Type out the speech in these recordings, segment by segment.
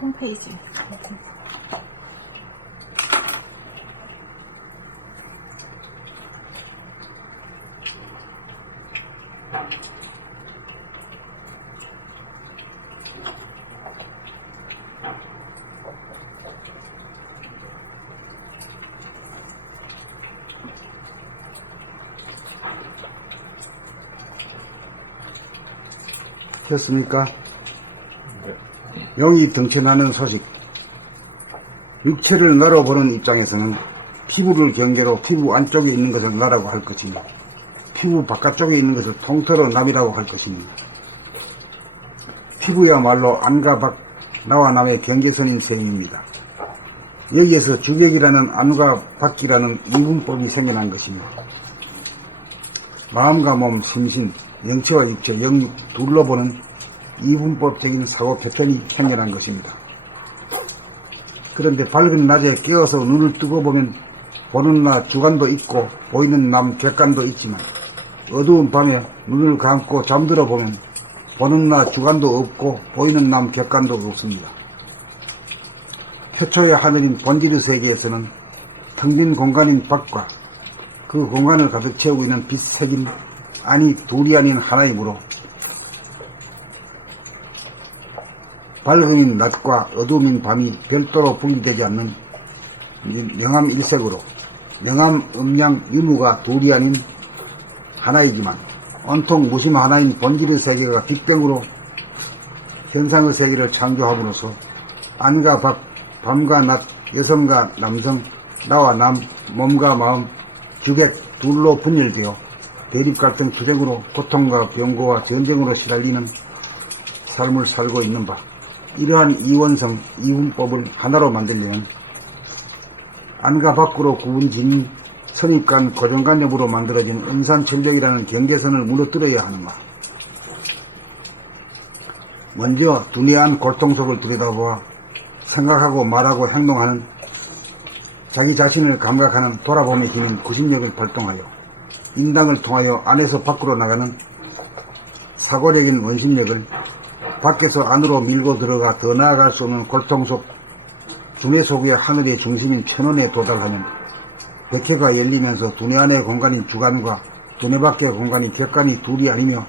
홈페이지. 됐습니까? 영이 등천하는 소식. 육체를 나눠보는 입장에서는 피부를 경계로 피부 안쪽에 있는 것을 나라고 할 것이며 피부 바깥쪽에 있는 것을 통틀어 남이라고 할 것입니다. 피부야말로 안과 밖, 나와 남의 경계선인 셈입니다. 여기에서 주객이라는 안과 밖이라는 이분법이 생겨난 것입니다. 마음과 몸, 심신, 영체와 육체, 영육 둘로 보는 이분법적인 사고 패턴이 생겨난 것입니다. 그런데 밝은 낮에 깨어서 눈을 뜨고 보면 보는 나 주관도 있고 보이는 남 객관도 있지만 어두운 밤에 눈을 감고 잠들어 보면 보는 나 주관도 없고 보이는 남 객관도 없습니다. 태초의 하늘인 본질의 세계에서는 텅 빈 공간인 밖과 그 공간을 가득 채우고 있는 빛색인 안이 둘이 아닌 하나이므로 밝음인 낮과 어두움인 밤이 별도로 분리되지 않는 영암일색으로 영암, 음양, 유무가 둘이 아닌 하나이지만 온통 무심 하나인 본질의 세계가 빅뱅으로 현상의 세계를 창조함으로써 안과 밖, 밤과 낮, 여성과 남성, 나와 남, 몸과 마음, 주객 둘로 분열되어 대립갈등 투쟁으로 고통과 병고와 전쟁으로 시달리는 삶을 살고 있는 바, 이러한 이원성, 이분법을 하나로 만들려면 안과 밖으로 구분진 선입관, 고정관념으로 만들어진 음산천력이라는 경계선을 무너뜨려야 하는 바, 먼저 두뇌 안 골통 속을 들여다보아 생각하고 말하고 행동하는 자기 자신을 감각하는 돌아봄의 힘인 구심력을 발동하여 인당을 통하여 안에서 밖으로 나가는 사고력인 원심력을 밖에서 안으로 밀고 들어가 더 나아갈 수 없는 골통 속 두뇌 속의 하늘의 중심인 천원에 도달하면 백회가 열리면서 두뇌 안의 공간인 주관과 두뇌 밖의 공간인 객관이 둘이 아니며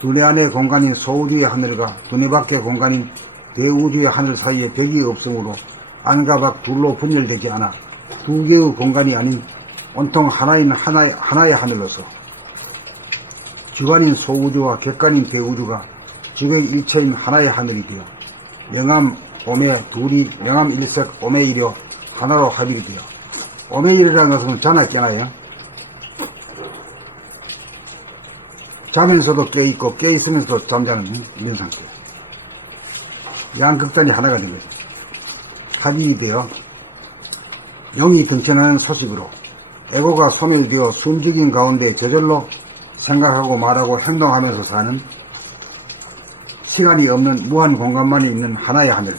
두뇌 안의 공간인 소우주의 하늘과 두뇌 밖의 공간인 대우주의 하늘 사이에 벽이 없으므로 안과 밖 둘로 분열되지 않아 두 개의 공간이 아닌 온통 하나인 하나의 하늘로서 주관인 소우주와 객관인 대우주가 주객 일체인 하나의 하늘이 되어 영암, 오매 둘이 영암 일색 오매이려 하나로 합일이 되어 오매일이라는 것은 자나 깨나요? 자면서도 깨있고 깨있으면서도 잠자는 이런 상태. 양극단이 하나가 된 거죠. 합일이 되어 영이 등천하는 소식으로 에고가 소멸되어 숨죽인 가운데 저절로 생각하고 말하고 행동하면서 사는 시간이 없는 무한 공간만이 있는 하나의 하늘,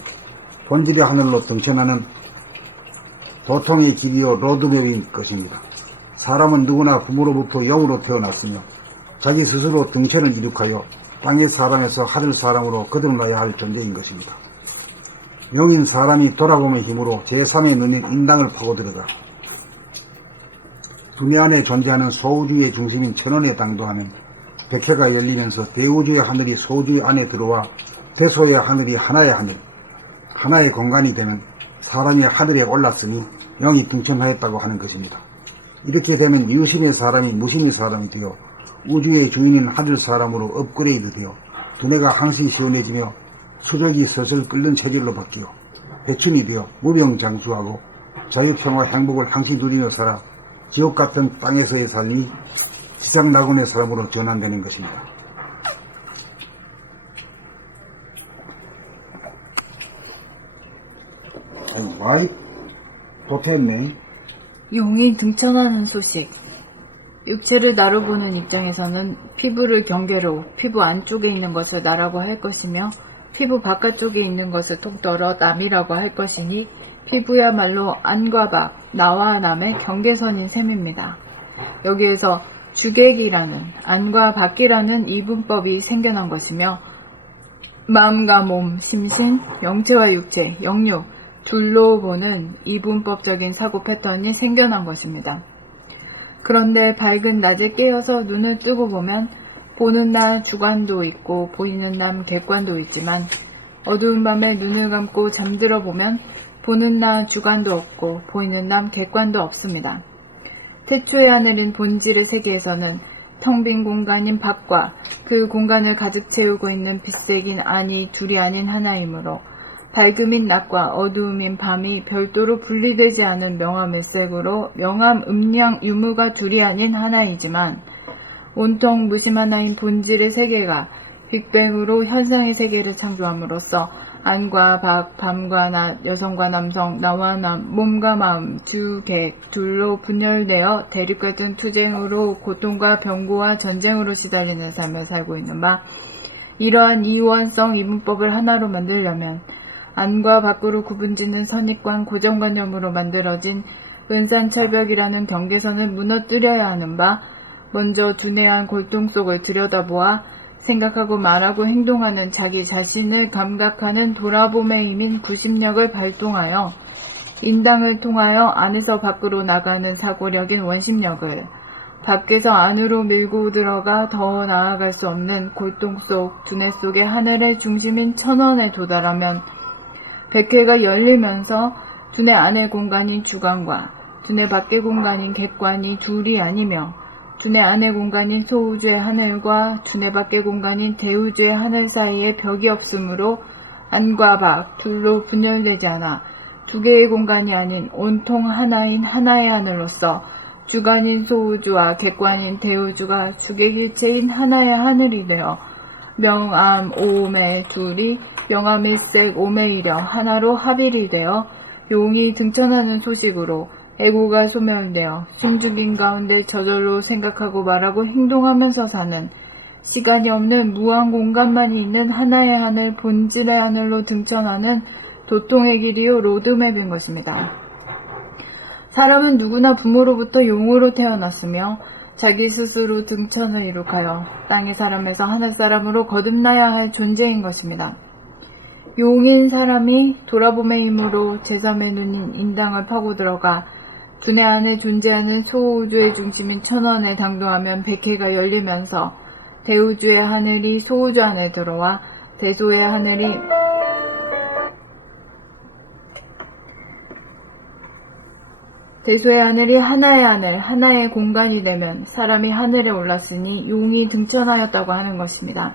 본질의 하늘로 등천하는 도통의 길이요 로드맵인 것입니다. 사람은 누구나 부모로부터 영으로 태어났으며 자기 스스로 등천을 이룩하여 땅의 사람에서 하늘 사람으로 거듭나야 할 존재인 것입니다. 영인 사람이 돌아봄의 힘으로 제3의 눈인 인당을 파고들어가 두뇌 안에 존재하는 소우주의 중심인 천원에 당도하면 백회가 열리면서 대우주의 하늘이 소우주의 안에 들어와 대소의 하늘이 하나의 하늘, 하나의 공간이 되면 사람이 하늘에 올랐으니 영이 등천하였다고 하는 것입니다. 이렇게 되면 유심의 사람이 무심의 사람이 되어 우주의 주인인 하늘 사람으로 업그레이드 되어 두뇌가 항시 시원해지며 수족이 슬슬 끓는 체질로 바뀌어 배춤이 되어 무병장수하고 자유평화 행복을 항시 누리며 살아 지옥 같은 땅에서의 삶이 지상낙원의 사람으로 전환되는 것입니다. 아니, 많이 도태했네. 용이 등천하는 소식. 육체를 나로 보는 입장에서는 피부를 경계로 피부 안쪽에 있는 것을 나라고 할 것이며 피부 바깥쪽에 있는 것을 통틀어 남이라고 할 것이니 피부야말로 안과 밖, 나와 남의 경계선인 셈입니다. 여기에서 주객이라는 안과 밖이라는 이분법이 생겨난 것이며 마음과 몸, 심신, 영체와 육체, 영육, 둘로 보는 이분법적인 사고 패턴이 생겨난 것입니다. 그런데 밝은 낮에 깨어서 눈을 뜨고 보면 보는 나 주관도 있고 보이는 남 객관도 있지만 어두운 밤에 눈을 감고 잠들어 보면 보는 나 주관도 없고 보이는 남 객관도 없습니다. 태초의 하늘인 본질의 세계에서는 텅 빈 공간인 밖과 그 공간을 가득 채우고 있는 빛색인 안이 둘이 아닌 하나이므로 밝음인 낮과 어두움인 밤이 별도로 분리되지 않은 명암의 색으로 명암, 음양, 유무가 둘이 아닌 하나이지만 온통 무심 하나인 본질의 세계가 빅뱅으로 현상의 세계를 창조함으로써 안과 밖, 밤과 낮, 여성과 남성, 나와 남, 몸과 마음, 주, 객, 둘로 분열되어 대립같은 투쟁으로 고통과 병고와 전쟁으로 시달리는 삶을 살고 있는 바, 이러한 이원성 이분법을 하나로 만들려면 안과 밖으로 구분짓는 선입관 고정관념으로 만들어진 은산철벽이라는 경계선을 무너뜨려야 하는 바, 먼저 두뇌한 골동 속을 들여다보아 생각하고 말하고 행동하는 자기 자신을 감각하는 돌아봄의 힘인 구심력을 발동하여 인당을 통하여 안에서 밖으로 나가는 사고력인 원심력을, 밖에서 안으로 밀고 들어가 더 나아갈 수 없는 골동 속 두뇌 속의 하늘의 중심인 천원에 도달하면 백회가 열리면서 두뇌 안의 공간인 주관과 두뇌 밖의 공간인 객관이 둘이 아니며 두뇌 안의 공간인 소우주의 하늘과 두뇌 밖의 공간인 대우주의 하늘 사이에 벽이 없으므로 안과 밖 둘로 분열되지 않아 두 개의 공간이 아닌 온통 하나인 하나의 하늘로서 주관인 소우주와 객관인 대우주가 주객일체인 하나의 하늘이 되어 명암, 오음의 둘이 명암일색, 오매이령 하나로 합일이 되어 용이 등천하는 소식으로 애고가 소멸되어 숨죽인 가운데 저절로 생각하고 말하고 행동하면서 사는 시간이 없는 무한 공간만이 있는 하나의 하늘, 본질의 하늘로 등천하는 도통의 길이요 로드맵인 것입니다. 사람은 누구나 부모로부터 용으로 태어났으며 자기 스스로 등천을 이룩하여 땅의 사람에서 하늘 사람으로 거듭나야 할 존재인 것입니다. 용인 사람이 돌아봄의 힘으로 제3의 눈인 인당을 파고 들어가 두뇌 안에 존재하는 소우주의 중심인 천원에 당도하면 백회가 열리면서 대우주의 하늘이 소우주 안에 들어와 대소의 하늘이 하나의 하늘, 하나의 공간이 되면 사람이 하늘에 올랐으니 용이 등천하였다고 하는 것입니다.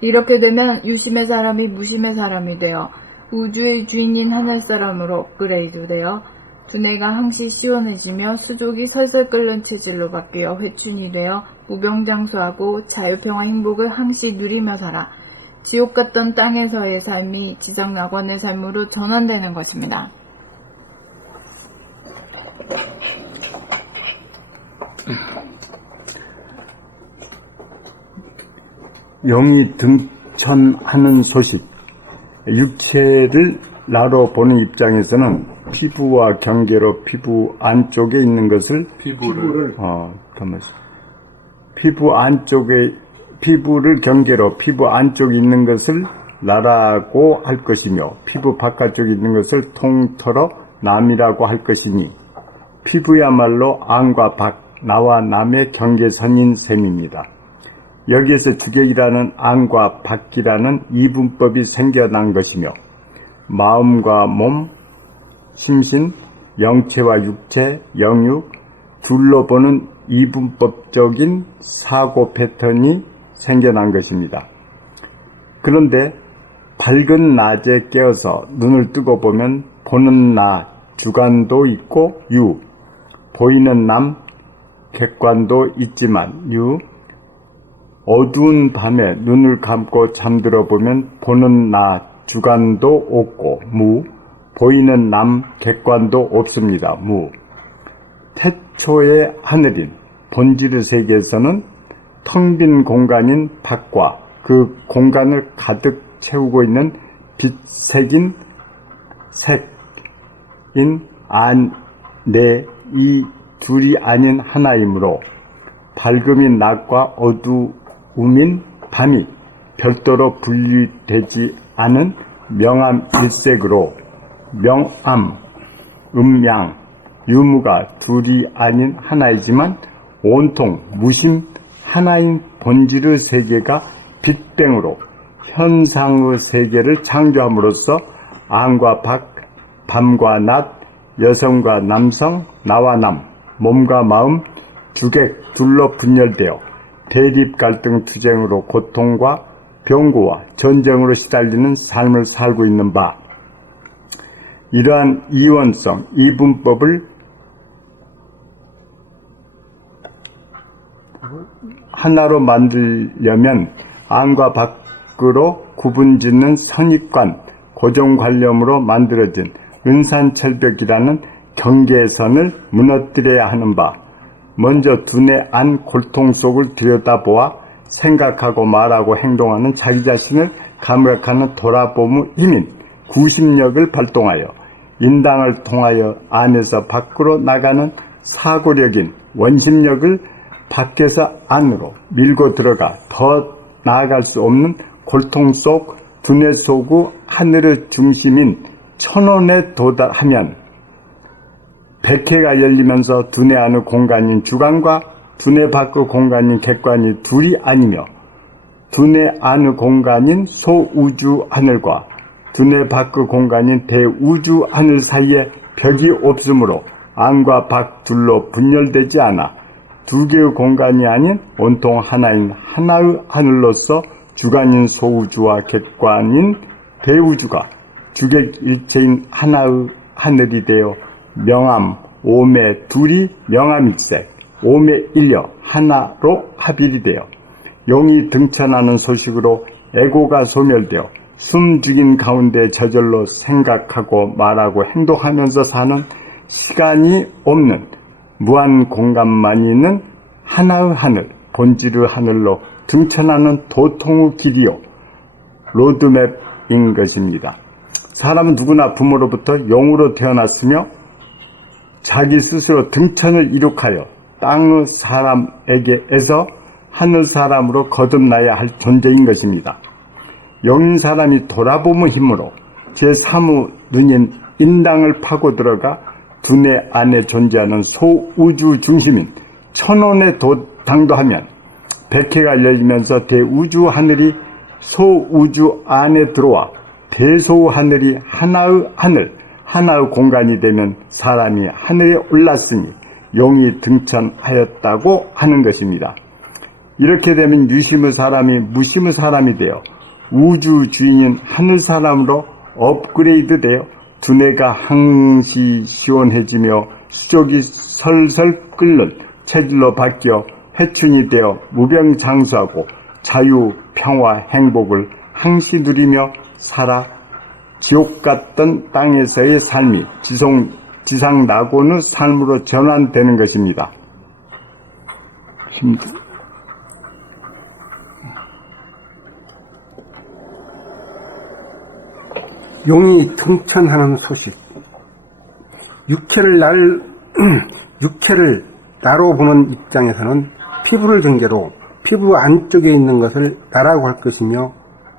이렇게 되면 유심의 사람이 무심의 사람이 되어 우주의 주인인 하늘 사람으로 업그레이드 되어 두뇌가 항시 시원해지며 수족이 설설 끓는 체질로 바뀌어 회춘이 되어 무병장수하고 자유평화 행복을 항시 누리며 살아 지옥 같던 땅에서의 삶이 지상낙원의 삶으로 전환되는 것입니다. 영이 등천하는 소식, 육체를 나로 보는 입장에서는 피부와 경계로 피부 안쪽에 있는 것을 피부를 경계로 피부 안쪽에 있는 것을 나라고 할 것이며 피부 바깥쪽에 있는 것을 통틀어 남이라고 할 것이니 피부야말로 안과 밖, 나와 남의 경계선인 셈입니다. 여기에서 주객이라는 안과 밖이라는 이분법이 생겨난 것이며 마음과 몸, 심신, 영체와 육체, 영육, 둘로 보는 이분법적인 사고 패턴이 생겨난 것입니다. 그런데 밝은 낮에 깨어서 눈을 뜨고 보면 보는 나, 주관도 있고 유, 보이는 남, 객관도 있지만 유, 어두운 밤에 눈을 감고 잠들어 보면 보는 나, 주관도 없고 무, 보이는 남, 객관도 없습니다. 무. 태초의 하늘인 본질의 세계에서는 텅 빈 공간인 밖과 그 공간을 가득 채우고 있는 빛색인 색인 안, 내, 이 둘이 아닌 하나이므로 밝음인 낮과 어두움인 밤이 별도로 분리되지 않은 명암 일색으로 명암, 음양, 유무가 둘이 아닌 하나이지만 온통 무심 하나인 본질의 세계가 빅뱅으로 현상의 세계를 창조함으로써 안과 밖, 밤과 낮, 여성과 남성, 나와 남, 몸과 마음, 주객 둘로 분열되어 대립 갈등 투쟁으로 고통과 병고와 전쟁으로 시달리는 삶을 살고 있는 바, 이러한 이원성, 이분법을 하나로 만들려면 안과 밖으로 구분짓는 선입관, 고정관념으로 만들어진 은산철벽이라는 경계선을 무너뜨려야 하는 바, 먼저 두뇌 안 골통 속을 들여다보아 생각하고 말하고 행동하는 자기 자신을 감각하는 돌아봄의 힘인 구심력을 발동하여 인당을 통하여 안에서 밖으로 나가는 사고력인 원심력을 밖에서 안으로 밀고 들어가 더 나아갈 수 없는 골통 속 두뇌 속의 하늘의 중심인 천원에 도달하면 백회가 열리면서 두뇌 안의 공간인 주관과 두뇌 밖의 공간인 객관이 둘이 아니며 두뇌 안의 공간인 소우주 하늘과 두뇌 밖의 공간인 대우주 하늘 사이에 벽이 없으므로 안과 밖 둘로 분열되지 않아 두 개의 공간이 아닌 온통 하나인 하나의 하늘로서 주관인 소우주와 객관인 대우주가 주객일체인 하나의 하늘이 되어 명암, 오매 둘이 명암일색, 오매 일려 하나로 합일이 되어 용이 등천하는 소식으로 에고가 소멸되어 숨죽인 가운데 저절로 생각하고 말하고 행동하면서 사는 시간이 없는 무한 공간만이 있는 하나의 하늘, 본질의 하늘로 등천하는 도통의 길이요 로드맵인 것입니다. 사람은 누구나 부모로부터 용으로 태어났으며 자기 스스로 등천을 이룩하여 땅의 사람에게에서 하늘 사람으로 거듭나야 할 존재인 것입니다. 영인 사람이 돌아봄의 힘으로 제3의 눈인 인당을 파고 들어가 두뇌 안에 존재하는 소우주 중심인 천원에 당도하면 백회가 열리면서 대우주 하늘이 소우주 안에 들어와 대소 하늘이 하나의 하늘, 하나의 공간이 되면 사람이 하늘에 올랐으니 용이 등천하였다고 하는 것입니다. 이렇게 되면 유심의 사람이 무심의 사람이 되어 우주 주인인 하늘 사람으로 업그레이드 되어 두뇌가 항시 시원해지며 수족이 설설 끓는 체질로 바뀌어 회춘이 되어 무병장수하고 자유, 평화, 행복을 항시 누리며 살아 지옥 같던 땅에서의 삶이 지상 낙원의 삶으로 전환되는 것입니다. 용이 등천하는 소식. 육체를 나로 보는 입장에서는 피부를 전개로 피부 안쪽에 있는 것을 나라고 할 것이며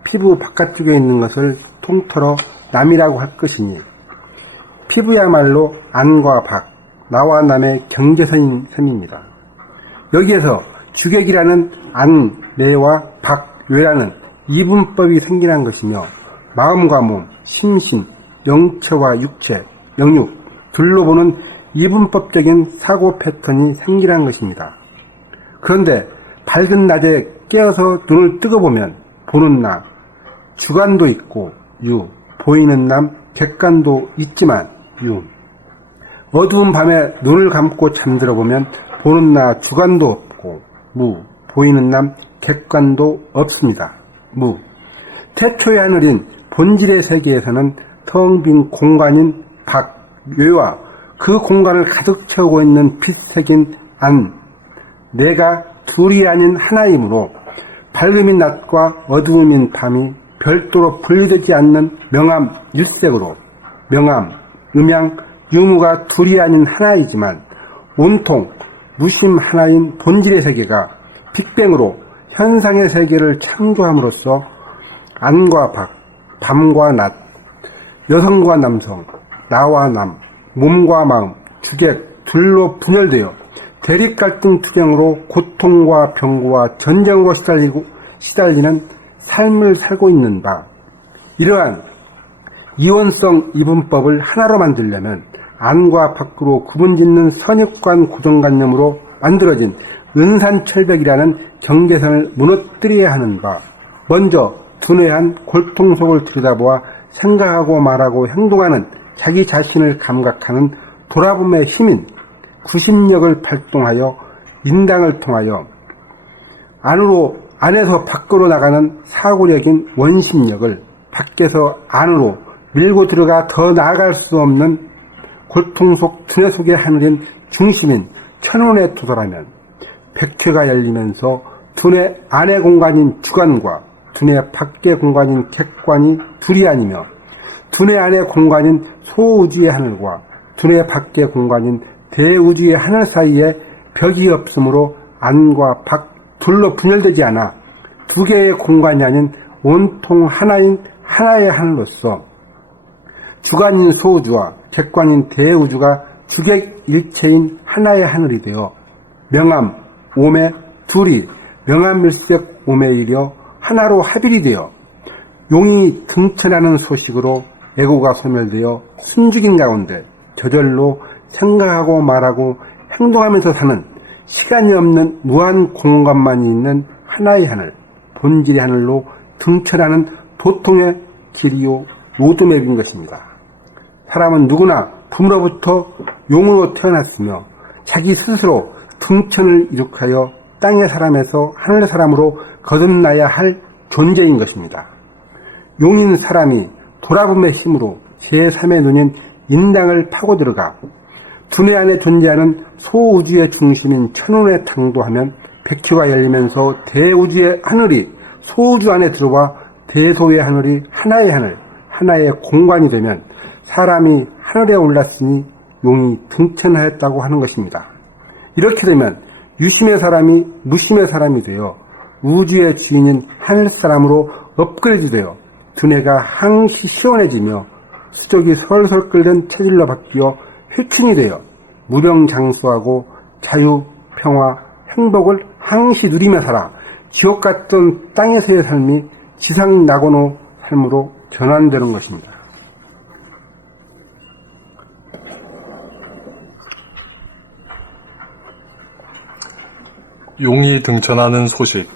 피부 바깥쪽에 있는 것을 통틀어 남이라고 할 것이니 피부야말로 안과 밖, 나와 남의 경계선인 셈입니다. 여기에서 주객이라는 안, 내와 밖, 외라는 이분법이 생겨난 것이며 마음과 몸, 심신, 영체와 육체, 영육 둘로 보는 이분법적인 사고 패턴이 생겨난 것입니다. 그런데 밝은 낮에 깨어서 눈을 뜨고보면 보는 나, 주관도 있고 유, 보이는 남, 객관도 있지만 유. 어두운 밤에 눈을 감고 잠들어보면 보는 나, 주관도 없고 무, 보이는 남, 객관도 없습니다. 무. 태초의 하늘인 본질의 세계에서는 텅 빈 공간인 밖, 외와 그 공간을 가득 채우고 있는 빛색인 안, 내가 둘이 아닌 하나이므로 밝음인 낮과 어두움인 밤이 별도로 분리되지 않는 명암 일색으로 명암, 음양, 유무가 둘이 아닌 하나이지만 온통 무심 하나인 본질의 세계가 빅뱅으로 현상의 세계를 창조함으로써 안과 박, 밤과 낮, 여성과 남성, 나와 남, 몸과 마음, 주객, 둘로 분열되어 대립 갈등 투쟁으로 고통과 병고와 전쟁으로 시달리는 삶을 살고 있는 바, 이러한 이원성 이분법을 하나로 만들려면 안과 밖으로 구분짓는 선입관 고정관념으로 만들어진 은산철벽이라는 경계선을 무너뜨려야 하는 바, 먼저 두뇌한 골통 속을 들여다보아 생각하고 말하고 행동하는 자기 자신을 감각하는 돌아봄의 힘인 구심력을 발동하여 인당을 통하여 안에서 밖으로 나가는 사고력인 원심력을 밖에서 안으로 밀고 들어가 더 나아갈 수 없는 골통 속 두뇌 속의 하늘인 중심인 천원에 도달하면 백회가 열리면서 두뇌 안의 공간인 주관과 두뇌 밖의 공간인 객관이 둘이 아니며 두뇌 안의 공간인 소우주의 하늘과 두뇌 밖의 공간인 대우주의 하늘 사이에 벽이 없으므로 안과 밖 둘로 분열되지 않아 두 개의 공간이 아닌 온통 하나인 하나의 하늘로서 주관인 소우주와 객관인 대우주가 주객 일체인 하나의 하늘이 되어 명암, 오매 둘이 명암일색 오매이려 하나로 합일이 되어 용이 등천하는 소식으로 에고가 소멸되어 숨죽인 가운데 저절로 생각하고 말하고 행동하면서 사는 시간이 없는 무한 공간만이 있는 하나의 하늘, 본질의 하늘로 등천하는 보통의 길이요 로드맵인 것입니다. 사람은 누구나 부모로부터 용으로 태어났으며 자기 스스로 등천을 이룩하여 땅의 사람에서 하늘 사람으로 거듭나야 할 존재인 것입니다. 용인 사람이 돌아봄의 힘으로 제3의 눈인 인당을 파고 들어가 두뇌 안에 존재하는 소우주의 중심인 천운에 당도하면 백효가 열리면서 대우주의 하늘이 소우주 안에 들어와 대소의 하늘이 하나의 하늘, 하나의 공간이 되면 사람이 하늘에 올랐으니 용이 등천하였다고 하는 것입니다. 이렇게 되면 유심의 사람이 무심의 사람이 되어 우주의 주인인 하늘 사람으로 업그레이드되어 두뇌가 항시 시원해지며 수족이 솔솔 끓는 체질로 바뀌어 휘춘이 되어 무병장수하고 자유, 평화, 행복을 항시 누리며 살아 지옥 같던 땅에서의 삶이 지상 낙원의 삶으로 전환되는 것입니다. 용이 등천하는 소식.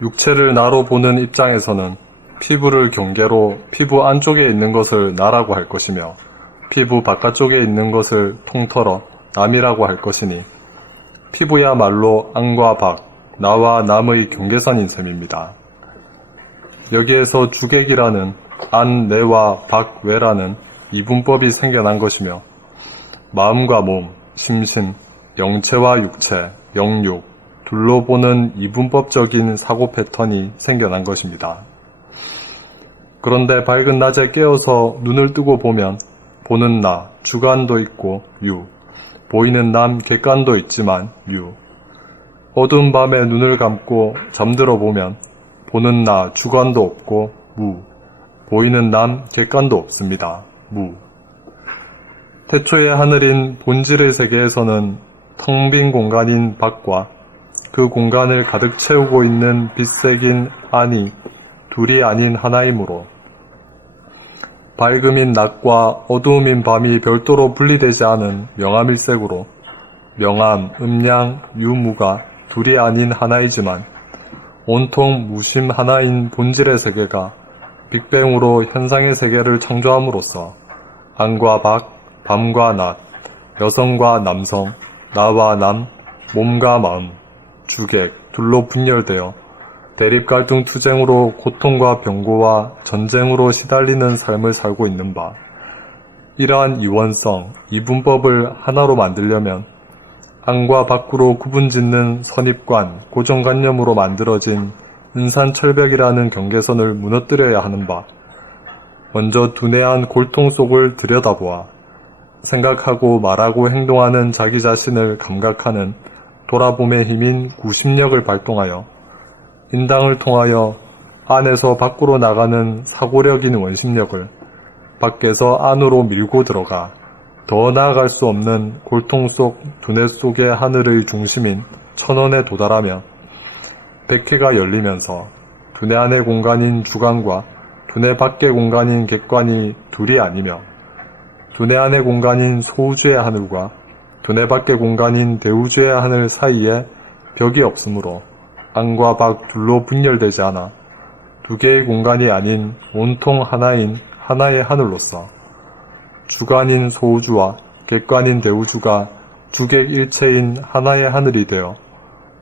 육체를 나로 보는 입장에서는 피부를 경계로 피부 안쪽에 있는 것을 나라고 할 것이며 피부 바깥쪽에 있는 것을 통틀어 남이라고 할 것이니 피부야말로 안과 밖, 나와 남의 경계선인 셈입니다. 여기에서 주객이라는 안, 내와 밖, 외라는 이분법이 생겨난 것이며 마음과 몸, 심신, 영체와 육체, 영육, 둘로 보는 이분법적인 사고 패턴이 생겨난 것입니다. 그런데 밝은 낮에 깨어서 눈을 뜨고 보면 보는 나, 주관도 있고 유, 보이는 남, 객관도 있지만 유, 어두운 밤에 눈을 감고 잠들어 보면 보는 나, 주관도 없고 무, 보이는 남, 객관도 없습니다. 무. 태초의 하늘인 본질의 세계에서는 텅 빈 공간인 밖과 그 공간을 가득 채우고 있는 빛색인 안이 둘이 아닌 하나이므로 밝음인 낮과 어두움인 밤이 별도로 분리되지 않은 명암일색으로 명암, 음양, 유무가 둘이 아닌 하나이지만 온통 무심 하나인 본질의 세계가 빅뱅으로 현상의 세계를 창조함으로써 안과 밖, 밤과 낮, 여성과 남성, 나와 남, 몸과 마음, 주객, 둘로 분열되어 대립갈등 투쟁으로 고통과 병고와 전쟁으로 시달리는 삶을 살고 있는 바, 이러한 이원성, 이분법을 하나로 만들려면 안과 밖으로 구분짓는 선입관, 고정관념으로 만들어진 은산철벽이라는 경계선을 무너뜨려야 하는 바, 먼저 두뇌 안 골통 속을 들여다보아 생각하고 말하고 행동하는 자기 자신을 감각하는 돌아봄의 힘인 구심력을 발동하여 인당을 통하여 안에서 밖으로 나가는 사고력인 원심력을 밖에서 안으로 밀고 들어가 더 나아갈 수 없는 골통 속 두뇌 속의 하늘의 중심인 천원에 도달하며 백회가 열리면서 두뇌 안의 공간인 주관과 두뇌 밖의 공간인 객관이 둘이 아니며 두뇌 안의 공간인 소우주의 하늘과 두뇌 밖의 공간인 대우주의 하늘 사이에 벽이 없으므로 안과 밖 둘로 분열되지 않아 두 개의 공간이 아닌 온통 하나인 하나의 하늘로서 주관인 소우주와 객관인 대우주가 주객일체인 하나의 하늘이 되어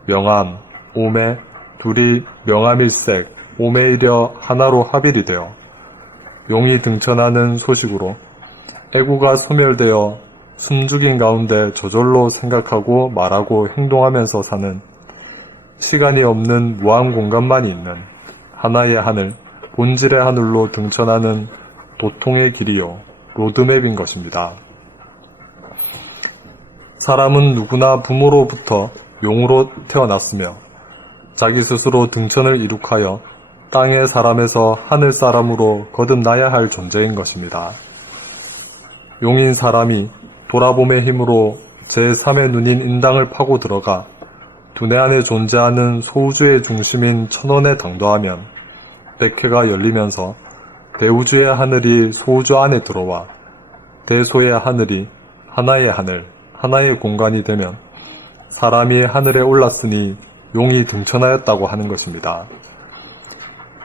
명암, 오매, 둘이 명암일색, 오매이려 하나로 합일이 되어 용이 등천하는 소식으로 애구가 소멸되어 숨죽인 가운데 저절로 생각하고 말하고 행동하면서 사는 시간이 없는 무한 공간만이 있는 하나의 하늘, 본질의 하늘로 등천하는 도통의 길이요, 로드맵인 것입니다. 사람은 누구나 부모로부터 용으로 태어났으며 자기 스스로 등천을 이룩하여 땅의 사람에서 하늘 사람으로 거듭나야 할 존재인 것입니다. 용인 사람이 돌아봄의 힘으로 제3의 눈인 인당을 파고 들어가 두뇌 안에 존재하는 소우주의 중심인 천원에 당도하면 백회가 열리면서 대우주의 하늘이 소우주 안에 들어와 대소의 하늘이 하나의 하늘, 하나의 공간이 되면 사람이 하늘에 올랐으니 용이 등천하였다고 하는 것입니다.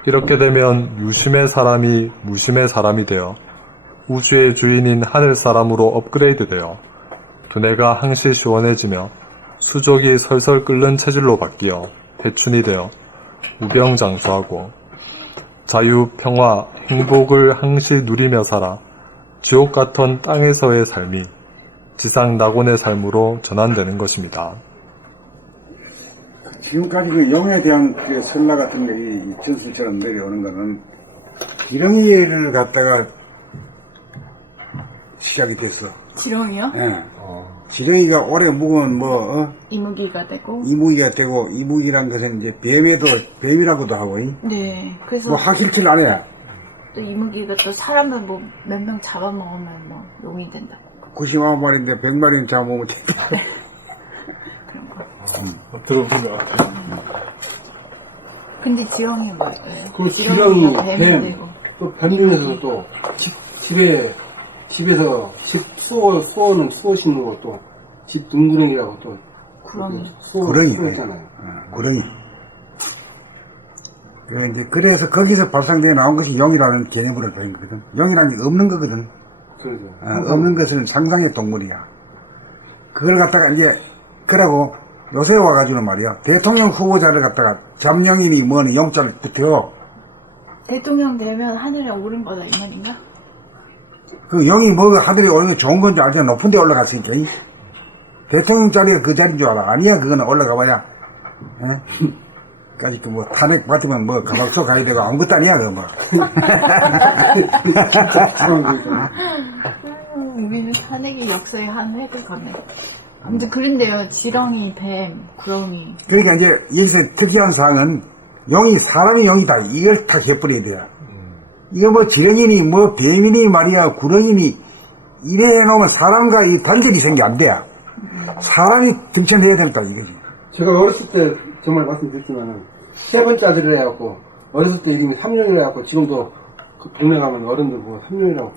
이렇게 되면 유심의 사람이 무심의 사람이 되어 우주의 주인인 하늘 사람으로 업그레이드되어 두뇌가 항시 시원해지며 수족이 설설 끓는 체질로 바뀌어 해춘이 되어 우병장수하고 자유, 평화, 행복을 항시 누리며 살아 지옥 같은 땅에서의 삶이 지상 낙원의 삶으로 전환되는 것입니다. 지금까지 그 영에 대한 그 설라 같은 거, 이 전술처럼 내려오는 거는 기렁이를 갖다가 시작이 됐어. 지렁이요? 예. 지렁이가 오래 묵으면 이무기가 되고. 이무기가 되고, 이무기란 것은 이제 뱀이라고도 하고, 네. 그래서 뭐 확실히 안 해. 또 이무기가 또 사람을 뭐 몇 명 잡아먹으면 뭐 용이 된다고. 90마리인데 100마리는 잡아먹으면 된다. 그런 거. 들어본 것 같아요. 근데 지렁이 뭘까요? 그 지렁이, 뱀이 뱀, 되고. 또 뱀 중에서도 또 집에서 집 수어는 수어 심는 것도 집 등구랭이라고 또 구렁이. 구렁이. 수어잖아요. 구렁이. 그래서 거기서 발상되어 나온 것이 영이라는 개념으로 된 거거든. 영이라는 게 없는 거거든. 그러죠. 없는 것은 상상의 동물이야. 그걸 갖다가 이제, 그러고 요새 와가지고는 말이야. 대통령 후보자를 갖다가 잠영이니 뭐니 영자를 붙여. 대통령 되면 하늘에 오른 거다 이 말인가? 그 영이 뭐가 하늘에 오르는 게 좋은 건지 알잖아. 높은 데 올라갔으니까. 대통령 자리가 그 자리인 줄 알아. 아니야. 그거는 올라가 봐야. 까지 뭐 탄핵 받으면 뭐 가방서 가야 되고 아무것도 아니야. 그거 뭐. 우리는 탄핵의 역사의 한 획을 걷네. 아무튼 그런데요. 지렁이, 뱀, 구렁이. 그러니까 이제 여기서 특이한 사항은 영이 사람이 영이다. 이걸 다 해버려야 돼요. 이거 뭐 지렁이니 뭐 뱀이니 말이야 구렁이니 이래 놓으면 사람과 이 단절이 생겨 안 돼요. 사람이 등천해야 된다 이거지. 제가 어렸을 때 정말 말씀드렸지만은 세 번째 아들을 해갖고 어렸을 때 이름이 삼룡이라 해갖고 지금도 그 동네 가면 어른들 뭐 삼룡이라고.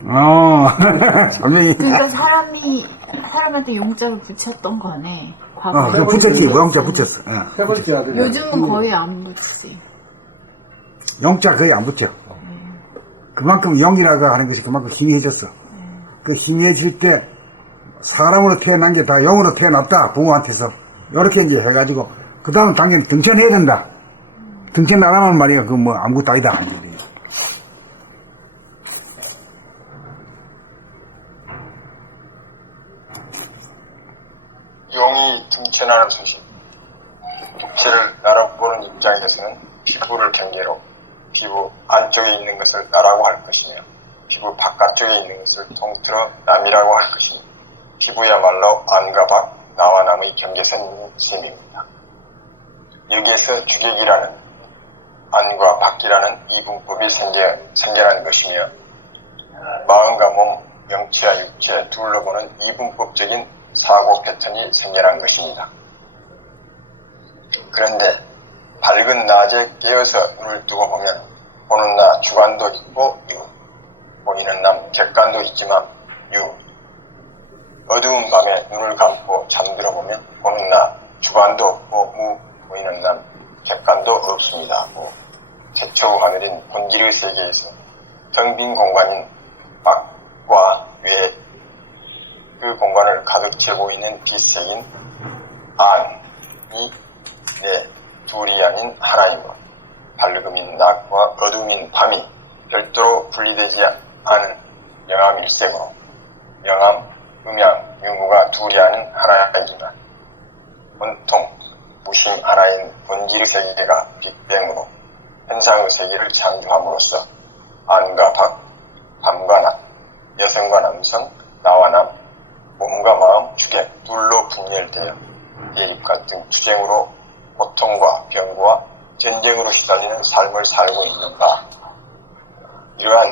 삼룡이. 그러니까 사람한테 용자를 붙였던 거네. 과거에. 그 붙였지. 영자 붙였어. 세 번째 아들. 요즘은 거의 안 붙이지. 영자 거의 안 붙여. 그만큼 영이라고 하는 것이 그만큼 희미해졌어. 그 희미해질 때 사람으로 태어난 게 다 영으로 태어났다. 부모한테서. 이렇게 이제 해가지고 그 다음은 당연히 등천해야 된다. 등천 안 하면 말이야. 그 뭐 아무것도 아니다. 용이 등천하는 소식. 육체를 나라보는 입장에서는 피부를 경계로 피부 안쪽에 있는 것을 나라고 할 것이며 피부 바깥쪽에 있는 것을 통틀어 남이라고 할 것이니 피부야말로 안과 밖, 나와 남의 경계선인 셈입니다. 여기에서 주객이라는 안과 밖이라는 이분법이 생겨난 것이며 마음과 몸, 영체와 육체 둘로 보는 이분법적인 사고 패턴이 생겨난 것입니다. 그런데 밝은 낮에 깨어서 눈을 뜨고 보면 보는 나 주관도 있고 유, 보이는 남 객관도 있지만 유, 어두운 밤에 눈을 감고 잠들어 보면 보는 나 주관도 없고 무, 보이는 남 객관도 없습니다. 태초부 하늘인 본질의 세계에서 텅 빈 공간인 밖과 외, 그 공간을 가득 채고 있는 빛색인 안이 네 둘이 아닌 하나이므로 밝음인 낮과 어둠인 밤이 별도로 분리되지 않은 영암일색으로 영암, 음양, 유무가 둘이 아닌 하나이지만 온통 무심 하나인 본질의 세계가 빅뱅으로 현상의 세계를 창조함으로써 안과 밖, 밤과 낮, 여성과 남성, 나와 남, 몸과 마음, 주객 둘로 분열되어 대립과 등 투쟁으로 고통과 병과 전쟁으로 시달리는 삶을 살고 있는 바, 이러한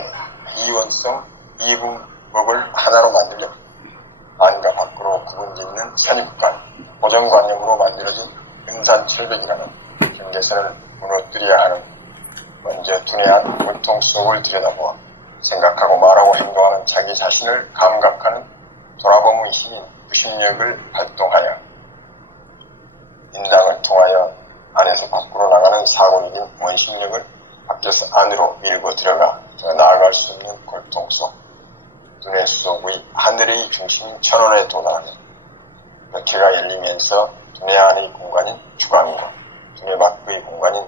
이원성, 이분법을 하나로 만들려 안과 밖으로 구분짓는 선입관, 고정관념으로 만들어진 은산철벽이라는 경계선을 무너뜨려야 하는 먼저 두뇌한 고통 속을 들여다보아 생각하고 말하고 행동하는 자기 자신을 감각하는 돌아봄의 힘인 부심력을 발동하여 인당을 통하여 안에서 밖으로 나가는 사고이긴 원심력을 밖에서 안으로 밀고 들어가 더 나아갈 수 있는 골통 속 두뇌 속의 하늘의 중심인 천원에 도달하며 벽해가 열리면서 두뇌 안의 공간인 주관과 두뇌 밖의 공간인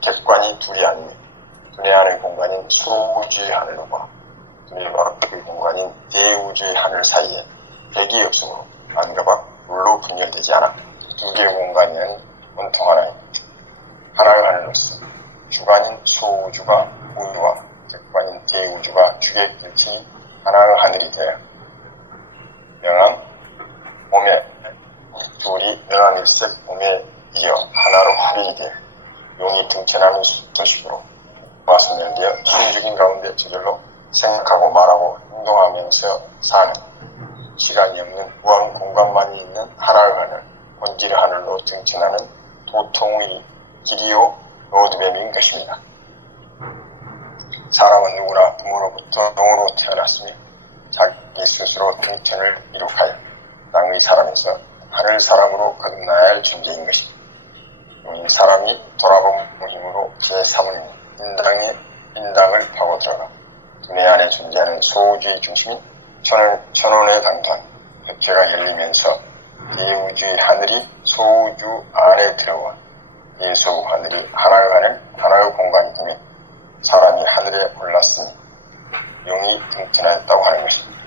객관이 둘이 아니며 두뇌 안의 공간인 소우주의 하늘과 두뇌 밖의 공간인 대우주의 하늘 사이에 벽이 없으므로 안과 밖 물로 분열되지 않아 두 개의 공간에는 온통 하나의 하늘로서 주관인 소우주가 우주와 객관인 대우주가 주객 일체인 하나의 하늘이 되어 명암, 몸에 둘이 명암일색 몸에 이어 하나로 합일이 되어 용이 등천하는 도식으로 와순열되어 순죽인 가운데 저절로 생각하고 말하고 행동하면서 사는 시간이 없는 무한 공간만이 있는 하나의 하늘, 본질의 하늘로 등천하는 도통의 길이요 로드맵인 것입니다. 사람은 누구나 부모로부터 영으로 태어났으며 자기 스스로 등천을 이룩하여 땅의 사람에서 하늘 사람으로 거듭나야 할 존재인 것입니다. 이 사람이 돌아본 힘으로 제3은 인당을 파고 들어가 두뇌 안에 존재하는 소우주의 중심인 천원의 당단 벽해가 열리면서 대우주의 하늘이 소우주 안에 들어와 예소우 하늘이 하나의 하늘, 하나의 공간이 되며 사람이 하늘에 올랐으니 용이 등천하였다고 하는 것입니다.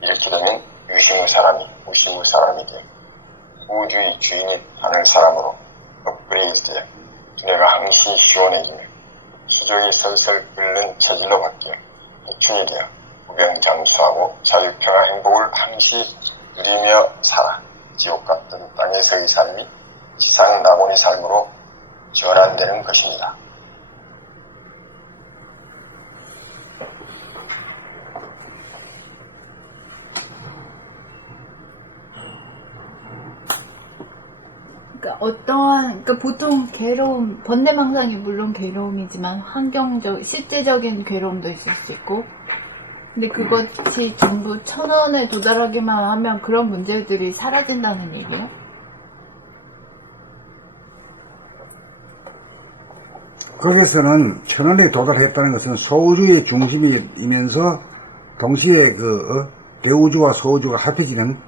이렇게 되면 유심의 사람이 무심의 사람이 되어 우주의 주인인 하늘 사람으로 업그레이드되어 두뇌가 항시 시원해지며 수족이 설설 끓는 체질로 바뀌어 보충이 되어 무병장수하고 자유평화 행복을 항시 누리며 살아 지옥 같은 땅에서의 삶이 지상 낙원의 삶으로 전환되는 것입니다. 그러니까 보통 괴로움, 번뇌망상이 물론 괴로움이지만 실제적인 괴로움도 있을 수 있고, 근데 그것이 전부 천원에 도달하기만 하면 그런 문제들이 사라진다는 얘기예요? 거기서는 천원에 도달했다는 것은 소우주의 중심이면서 동시에 대우주와 소우주가 합해지는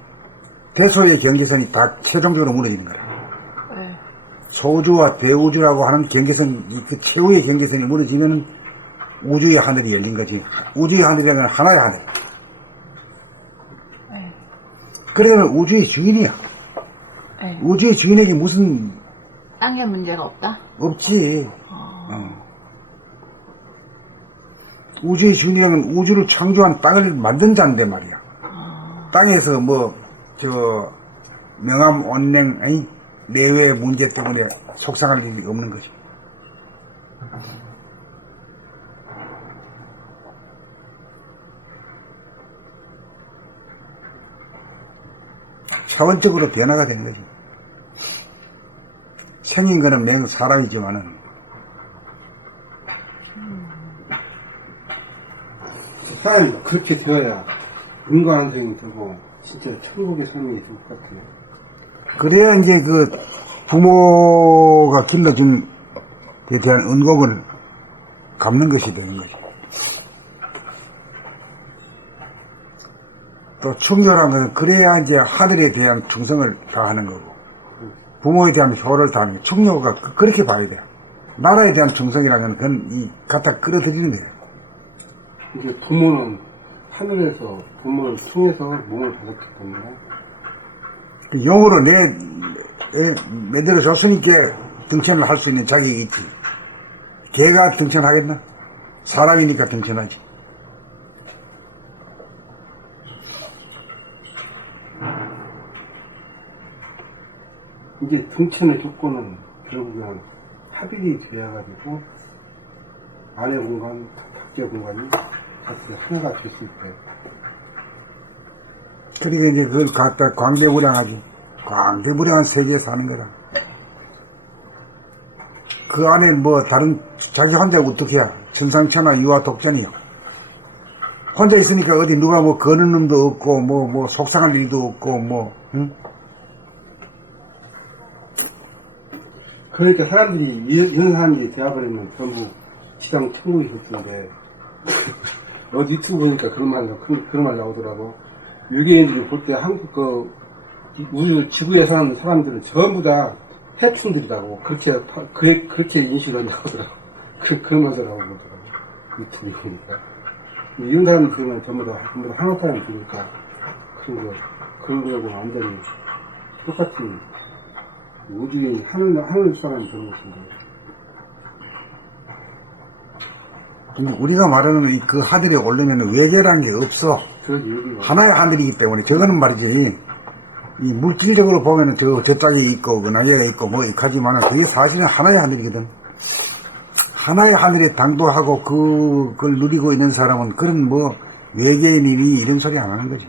대소의 경계선이 다 최종적으로 무너지는 거라. 네. 소우주와 대우주라고 하는 경계선, 그 최후의 경계선이 무너지면 우주의 하늘이 열린 거지. 우주의 하늘이라는 건 하나의 하늘. 네. 그러면 우주의 주인이야. 네. 우주의 주인에게 무슨 땅에 문제가 없다? 없지. 우주의 주인이라는 우주를 창조한 땅을 만든 자인데 말이야. 땅에서 명함 언행의 내외 문제 때문에 속상할 일이 없는 거지. 차원적으로 변화가 되는 거지. 생긴 거는 맹 사람이지만은 사람이 그렇게 되어야 인간한생이 되고 진짜 천국의 삶이 될 것 같아요. 그래야 이제 그 부모가 길러준 데 대한 은곡을 갚는 것이 되는 거지. 또 충교라는 것은 그래야 이제 하늘에 대한 충성을 다하는 거고 부모에 대한 효를 다하는 거. 충교가 그렇게 봐야 돼. 나라에 대한 충성이라는 건 이 갖다 끌어들이는 거야. 이제 부모는 하늘에서 부모를 통해서 몸을 받았기 때문에 용으로 만들어줬으니까 등천을 할 수 있는 자격이 있지. 개가 등천하겠나? 사람이니까 등천하지. 이제 등천의 조건은 결국은 합일이 되어가지고 안의 공간, 밖의 공간이 같이 하나가 될 수 있대. 그러니까 이제 그걸 갖다 광대무량하지. 광대무량한 세계에 사는 거라. 그 안에 뭐 다른 자기 혼자 어떻게 해야 천상천하 유아 독전이요. 혼자 있으니까 어디 누가 뭐 거는 놈도 없고 뭐 속상할 일도 없고 응? 그러니까 사람들이 이런 사람들이 되어버리면 전부 지상 천국이 될 텐데 어디 유튜브 보니까 그런 말 나오더라고. 외계인들이 볼 때 한국 우주 지구에 사는 사람들은 전부 다 해충들이라고 그렇게 인식을 하더라고. 그런 말이라고 그러더라고. 유튜브에 보니까 이런 사람들 들으면 전부 다 하나 사람이 되니까 그런 거하고 완전히 똑같은 우주인 하늘 사람이 되는 것인데. 근데 우리가 말하는 그 하늘에 오르면 외계라는 게 없어. 하나의 하늘이기 때문에 저거는 말이지 이 물질적으로 보면은 저 짝이 있고 그 나이가 있고 뭐 하지만은 그게 사실은 하나의 하늘이거든. 하나의 하늘에 당도하고 그걸 누리고 있는 사람은 그런 뭐 외계인이니 이런 소리 안 하는 거지.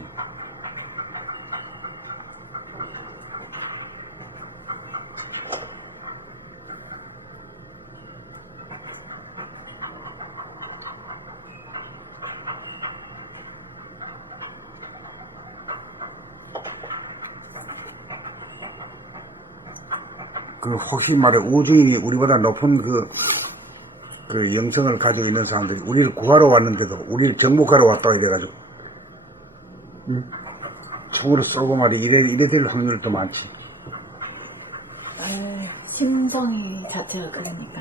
그 혹시 말해 우주인이 우리보다 높은 그 영성을 가지고 있는 사람들이 우리를 구하러 왔는데도 우리를 정복하러 왔다고 이래가지고 총으로 쏘고 말이 이래 될 확률도 많지. 심성이 자체가 그러니까.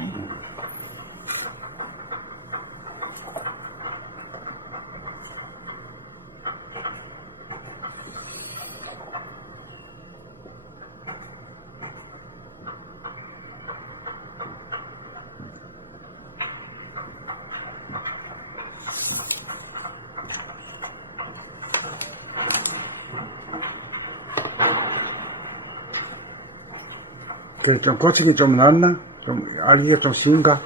그래, 좀 고치기 좀 낫나? 좀 알기가 좀 쉬운가?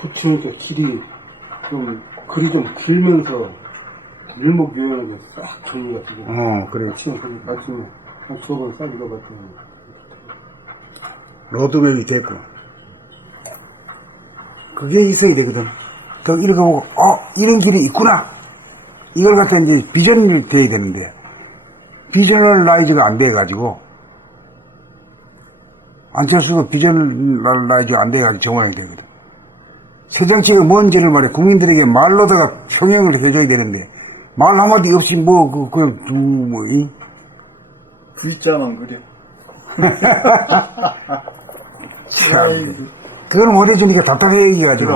고치니까 글이 좀 길면서 일목요연하게 싹 정리가 되고. 그래. 고치면 아침에 한 두어 번 싹 읽어봤더니 로드맵이 됐고. 그게 있어야 되거든. 더 읽어보고, 이런 길이 있구나! 이걸 갖다 이제 비전이 돼야 되는데, 비저널라이즈가 안 돼가지고, 안철수도 비저널라이즈 안 돼가지고 정황이 되거든. 새 정치가 뭔지를 말해 국민들에게 말로다가 표명을 해줘야 되는데, 말 한마디 없이 그냥 글자만 그려. 참, 그걸 못 해주니까 답답해가지고.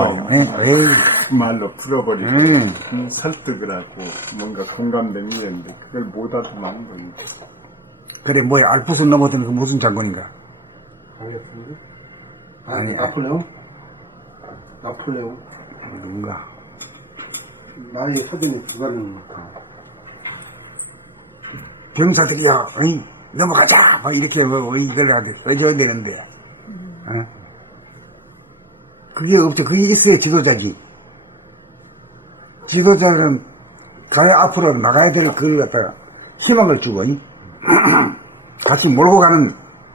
말로 풀어버리고 설득을 하고 뭔가 공감되는 게 있는데 그걸 못 하더만 거니까. 그래, 뭐야, 알프스 넘어뜨는 그 무슨 장군인가? 알겠습니다. 아니, 나폴레옹. 누군가? 나이 사전에 기관이니까. 병사들이야, 어이, 넘어가자! 막 이렇게 이걸 해줘야 되는데, 어? 그게 없죠. 그게 있어야 지도자지. 지도자는 가야 앞으로 나가야 될 그걸 갖다가 희망을 주고, 같이 몰고 가는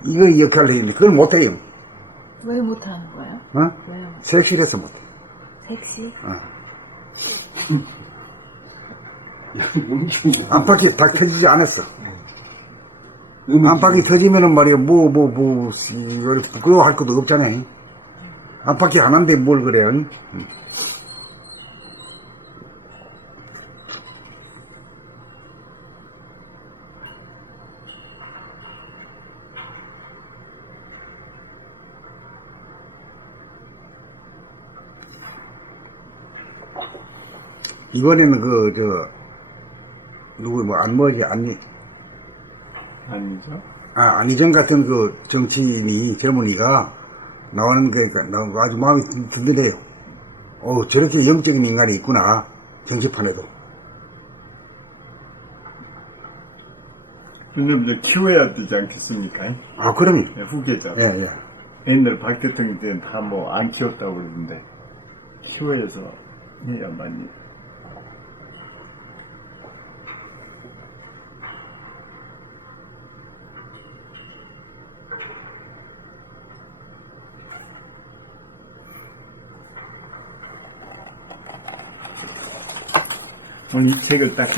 이거 역할을 해야 되는데, 그걸 못해요. 왜 못하는 거예요? 어? 왜요? 색실해서 못해. 섹시? 안팎이 다 터지지 않았어. 안팎이 터지면은 말이야, 이걸 부끄러워할 것도 없잖아요. 안팎이 하나인데 뭘 그래요? 이번에는 아니죠? 안희정 같은 그 정치인이, 젊은이가 나오는 게 아주 마음이 든든해요. 저렇게 영적인 인간이 있구나, 정치판에도. 근데 키워야 되지 않겠습니까? 그럼요. 후계자. 예. 옛날 박 대통령 때는 다 뭐 안 키웠다고 그러던데, 키워야서 해야만이. 오늘 이 책을 딱